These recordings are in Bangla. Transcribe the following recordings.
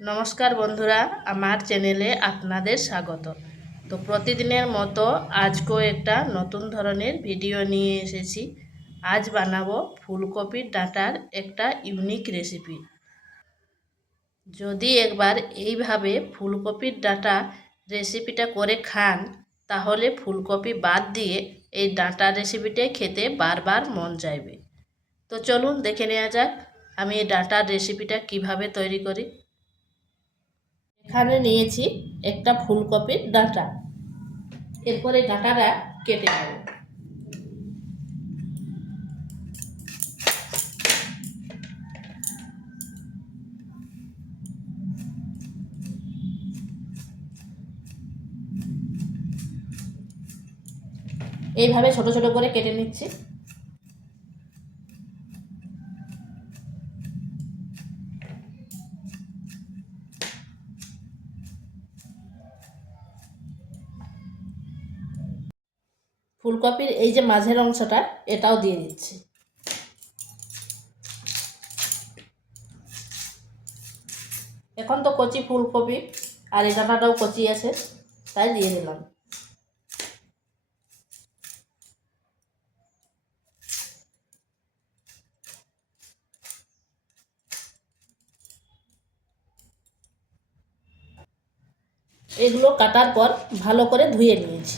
নমস্কার বন্ধুরা, আমার চ্যানেলে আপনাদের স্বাগত। তো প্রতিদিনের মতো আজকেও একটা নতুন ধরনের ভিডিও নিয়ে এসেছি। আজ বানাবো ফুলকপির ডাঁটার একটা ইউনিক রেসিপি যদি একবার এইভাবে ফুলকপির ডাঁটা রেসিপিটা করে খান, তাহলে ফুলকপি বাদ দিয়ে এই ডাঁটা রেসিপিটাই খেতে বারবার মন চাইবে। তো চলুন দেখে নেওয়া যাক, আমি এই ডাঁটার রেসিপিটা কীভাবে তৈরি করি। এখানে নিয়েছি একটা ফুলকপির ডাঁটা। এরপরে ডাঁটাটা কেটে নেব। এইভাবে ছোট ছোট করে কেটে নিচ্ছি। ফুলকপির এই যে মাঝের অংশটা, এটাও দিয়ে দিচ্ছি। এখন তো কচি ফুলকপি, আর এই ডাঁটাটাও কচি আছে, তাই দিয়ে দিলাম। এগুলো কাটার পর ভালো করে ধুয়ে নিয়েছি।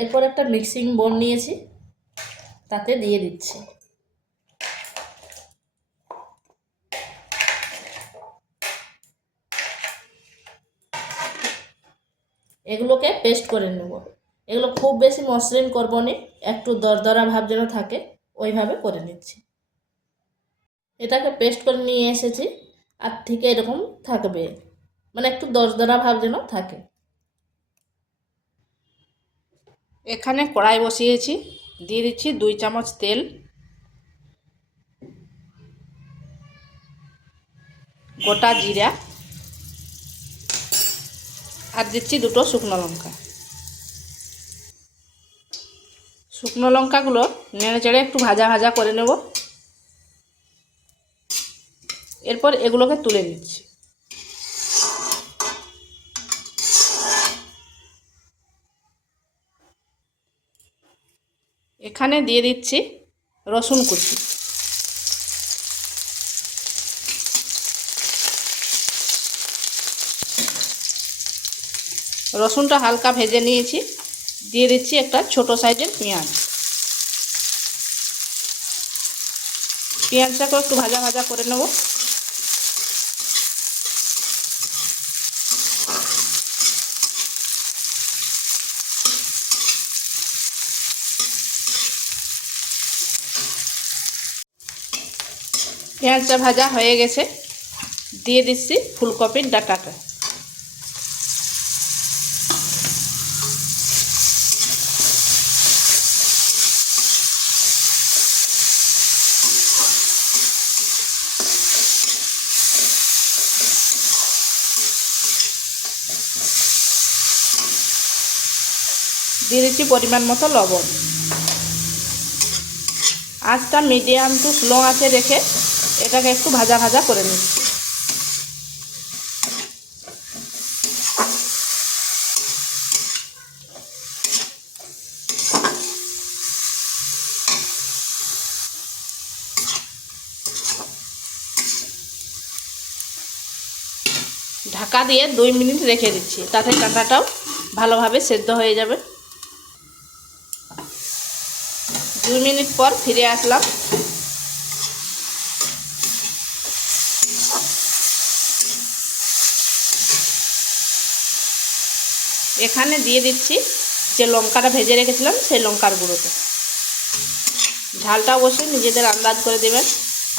এরপর একটা মিক্সিং বোল নিয়েছি, তাতে দিয়ে দিচ্ছি। এগুলোকে পেস্ট করে নেব। এগুলো খুব বেশি মসৃণ করব নি, একটু দরদরা ভাব যেন থাকে, ওইভাবে করে নিচ্ছি। এটাকে পেস্ট করে নিয়ে এসেছি, আর থেকে এরকম থাকবে। মানে একটু দরদরা ভাব যেন থাকে। এখানে কড়াই বসিয়েছি। দিয়ে দিচ্ছি দুই চামচ তেল। গোটা জিরা। আর দিচ্ছি দুটো শুকনো লঙ্কা। শুকনো লঙ্কাগুলো নেড়ে চেড়ে একটু ভাজা ভাজা করে নেব। এরপর এগুলোকে তুলে নিচ্ছি। এখানে দিয়ে দিচ্ছি রসুন কুচি। রসুনটা হালকা ভেজে নিয়েছি। দিয়ে দিচ্ছি একটা ছোট সাইজের পেঁয়াজ। পেঁয়াজটাকে একটু ভাজা ভাজা করে নেব। পেঁয়াজটা ভাজা হয়ে গেছে। দিয়ে দিচ্ছি ফুলকপির ডাটাটা। দিয়ে দিচ্ছি পরিমাণ মতো লবণ। আঁচটা মিডিয়াম টু স্লো আঁচে রেখে এটাকে একটু ভাজা ভাজা করে নিচ্ছি। ঢাকা দিয়ে দুই মিনিট রেখে দিচ্ছি। তাতে কাঁটাটাও ভালোভাবে সেদ্ধ হয়ে যাবে। দুই মিনিট পর ফিরে আসলাম। এখানে দিয়ে দিচ্ছি যে লঙ্কাটা ভেজে রেখেছিলাম, সেই লঙ্কার গুঁড়োতে। ঝালটা অবশ্যই নিজেদের আন্দাজ করে দেবেন।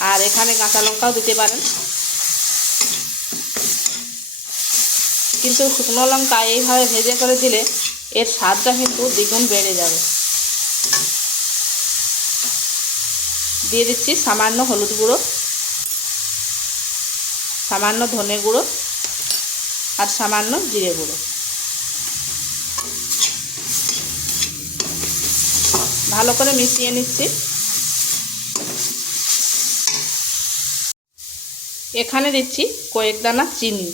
আর এখানে কাঁচা লঙ্কাও দিতে পারেন। কিন্তু শুকনো লঙ্কা এইভাবে ভেজে করে দিলে এর স্বাদটা কিন্তু দ্বিগুণ বেড়ে যাবে। দিয়ে দিচ্ছি সামান্য হলুদ গুঁড়ো, সামান্য ধনে গুঁড়ো আর সামান্য জিরে গুঁড়ো। ভালো করে মিশিয়ে নিচ্ছি। এখানে দিচ্ছি কয়েক দানা চিনি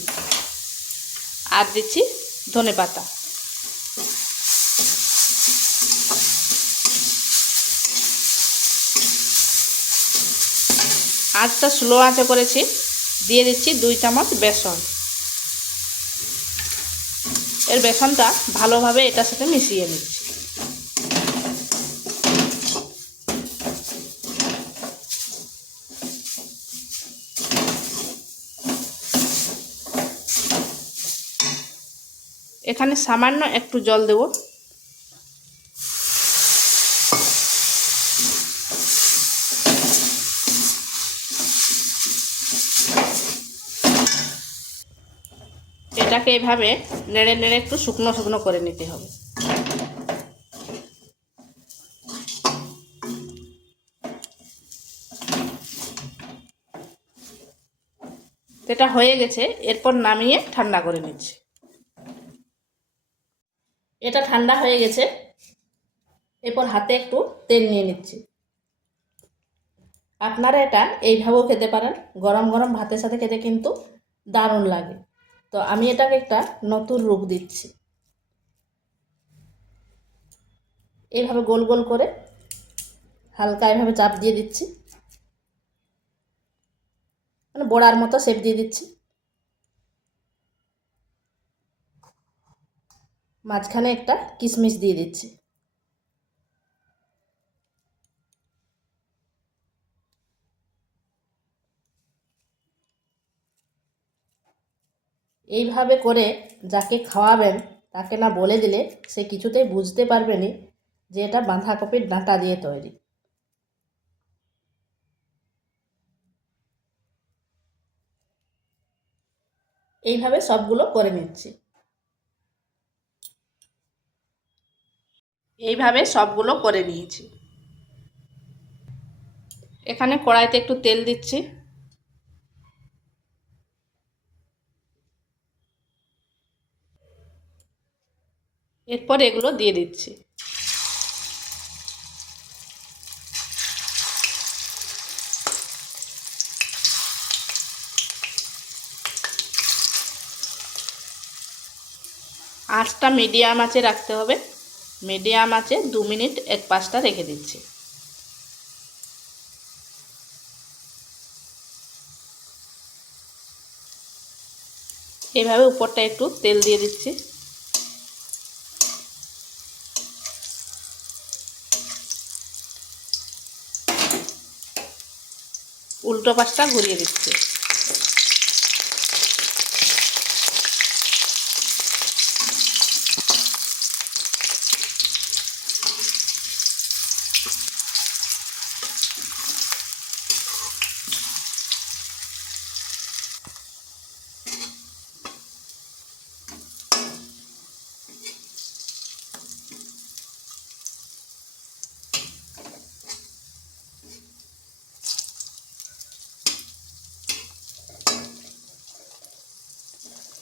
আর দিচ্ছি ধনে পাতা। আঁচটা স্লো আঁচে করেছি, দিয়ে দিচ্ছি দুই চামচ বেসন। এর বেসনটা ভালোভাবে এটার সাথে মিশিয়ে নিচ্ছি। এখানে সামান্য একটু জল দেব। এটাকে এভাবে নেড়ে নেড়ে একটু শুকনো শুকনো করে নিতে হবে। এটা হয়ে গেছে, এরপর নামিয়ে ঠান্ডা করে নিচ্ছি। এটা ঠান্ডা হয়ে গেছে। এরপর হাতে একটু তেল নিয়ে নিচ্ছি। আপনারা এটা এইভাবেও খেতে পারেন। গরম গরম ভাতের সাথে খেতে কিন্তু দারুণ লাগে। তো আমি এটাকে একটা নতুন রূপ দিচ্ছি। এইভাবে গোল গোল করে হালকা এভাবে চাপ দিয়ে দিচ্ছি। মানে বড়ার মতো শেপ দিয়ে দিচ্ছি। মাঝখানে একটা কিশমিশ দিয়ে দিচ্ছি। এইভাবে করে যাকে খাওয়াবেন, তাকে না বলে দিলে সে কিছুতেই বুঝতে পারবে না যে এটা বাঁধাকপির ডাঁটা দিয়ে তৈরি। এইভাবে সবগুলো করে নিচ্ছি। এইভাবে সবগুলো করে নিয়েছি। এখানে কড়াইতে একটু তেল দিচ্ছি। এরপর এগুলো দিয়ে দিচ্ছি। আঁচটা মিডিয়াম আঁচে রাখতে হবে। মিডিয়াম আঁচে দু মিনিট এক পাশটা রেখে দিচ্ছি। এভাবে উপরটা একটু তেল দিয়ে দিচ্ছি। উল্টো পাশটা ঘুরিয়ে দিচ্ছি।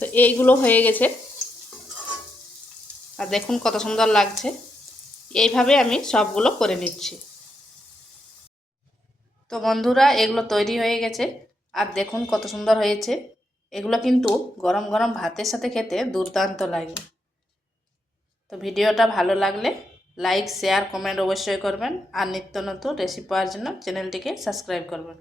তো এইগুলো হয়ে গেছে। আর দেখুন কত সুন্দর লাগছে। এইভাবে আমি সবগুলো করে নিচ্ছি। তো বন্ধুরা, এগুলো তৈরি হয়ে গেছে। আর দেখুন কত সুন্দর হয়েছে। এগুলো কিন্তু গরম গরম ভাতের সাথে খেতে দুর্দান্ত লাগে। তো ভিডিওটা ভালো লাগলে লাইক, শেয়ার, কমেন্ট অবশ্যই করবেন। আর নিত্য নতুন রেসিপি পাওয়ার জন্য চ্যানেলটিকে সাবস্ক্রাইব করবেন।